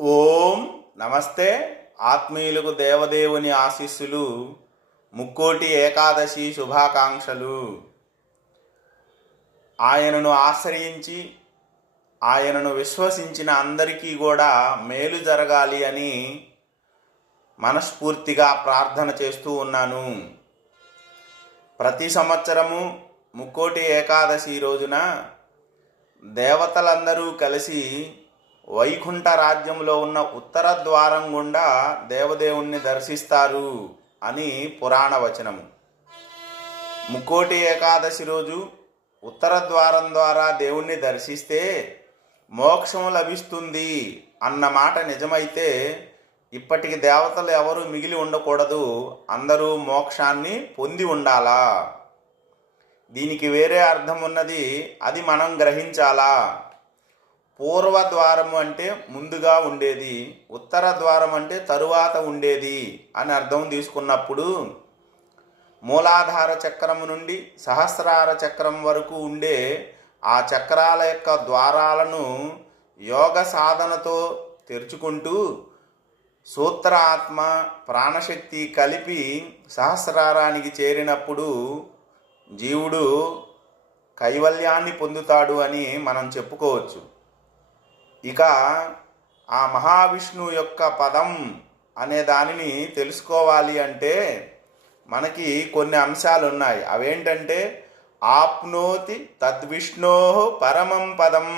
ఓం నమస్తే. ఆత్మీయులకు దేవదేవుని ఆశీస్సులు. ముక్కోటి ఏకాదశి శుభాకాంక్షలు. ఆయనను ఆశ్రయించి ఆయనను విశ్వసించిన అందరికీ కూడా మేలు జరగాలి అని మనస్ఫూర్తిగా ప్రార్థన చేస్తూ ఉన్నాను. ప్రతి సంవత్సరము ముక్కోటి ఏకాదశి రోజున దేవతలందరూ కలిసి వైకుంఠ రాజ్యంలో ఉన్న ఉత్తర ద్వారం గుండా దేవదేవుణ్ణి దర్శిస్తారు అని పురాణ వచనము. ముక్కోటి ఏకాదశి రోజు ఉత్తర ద్వారం ద్వారా దేవుణ్ణి దర్శిస్తే మోక్షం లభిస్తుంది అన్న మాట నిజమైతే ఇప్పటికి దేవతలు ఎవరు మిగిలి ఉండకూడదు, అందరూ మోక్షాన్ని పొంది ఉండాలా. దీనికి వేరే అర్థం ఉన్నది, అది మనం గ్రహించాలా. పూర్వ ద్వారము అంటే ముందుగా ఉండేది, ఉత్తర ద్వారం అంటే తరువాత ఉండేది అని అర్థం తీసుకున్నప్పుడు మూలాధార చక్రము నుండి సహస్రార చక్రం వరకు ఉండే ఆ చక్రాల యొక్క ద్వారాలను యోగ సాధనతో తెరుచుకుంటూ సూత్ర ఆత్మ ప్రాణశక్తి కలిపి సహస్రారానికి చేరినప్పుడు జీవుడు కైవల్యాన్ని పొందుతాడు అని మనం చెప్పుకోవచ్చు. ఇక ఆ మహావిష్ణువు యొక్క పదం అనే దానిని తెలుసుకోవాలి అంటే మనకి కొన్ని అంశాలు ఉన్నాయి. అవేంటంటే ఆప్నోతి తద్విష్ణో పరమం పదం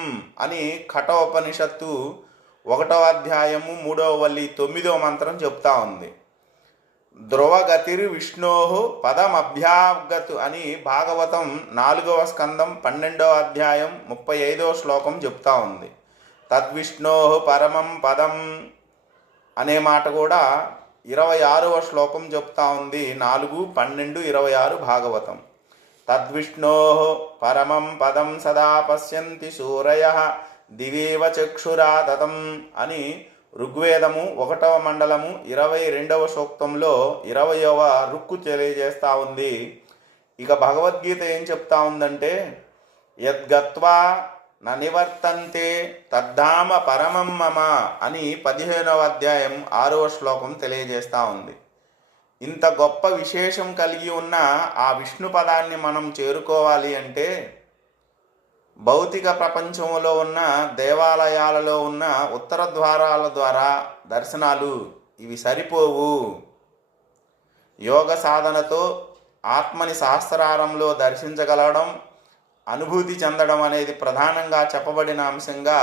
అని కఠోపనిషత్తు 1వ అధ్యాయము 3వ వల్లి 9వ మంత్రం చెప్తా ఉంది. ధ్రువగతిర్ విష్ణో పదమభ్యాగతు అని భాగవతం 4వ స్కందం 12వ అధ్యాయం 35వ శ్లోకం చెప్తా ఉంది. తద్విష్ణో పరమం పదం అనే మాట కూడా 26వ శ్లోకం చెప్తా ఉంది. 4, 12, 26 భాగవతం. తద్విష్ణో పరమం పదం సదా పశ్యంతి సూరయః దివేవ చక్షురాతతం అని ఋగ్వేదము 1వ మండలము 22వ సూక్తంలో 20వ రుక్కు తెలియజేస్తూ ఉంది. ఇక భగవద్గీత ఏం చెప్తా ఉందంటే యద్గత్వా న నివర్తంతే తద్ధామ పరమం మమ అని 15వ అధ్యాయం 6వ శ్లోకం తెలియజేస్తూ ఉంది. ఇంత గొప్ప విశేషం కలిగి ఉన్న ఆ విష్ణు పదాన్ని మనం చేరుకోవాలి అంటే భౌతిక ప్రపంచంలో ఉన్న దేవాలయాలలో ఉన్న ఉత్తర ద్వారాల ద్వారా దర్శనాలు ఇవి సరిపోవు. యోగ సాధనతో ఆత్మని సహస్రారంలో దర్శించగలగడం, అనుభూతి చెందడం అనేది ప్రధానంగా చెప్పబడిన అంశంగా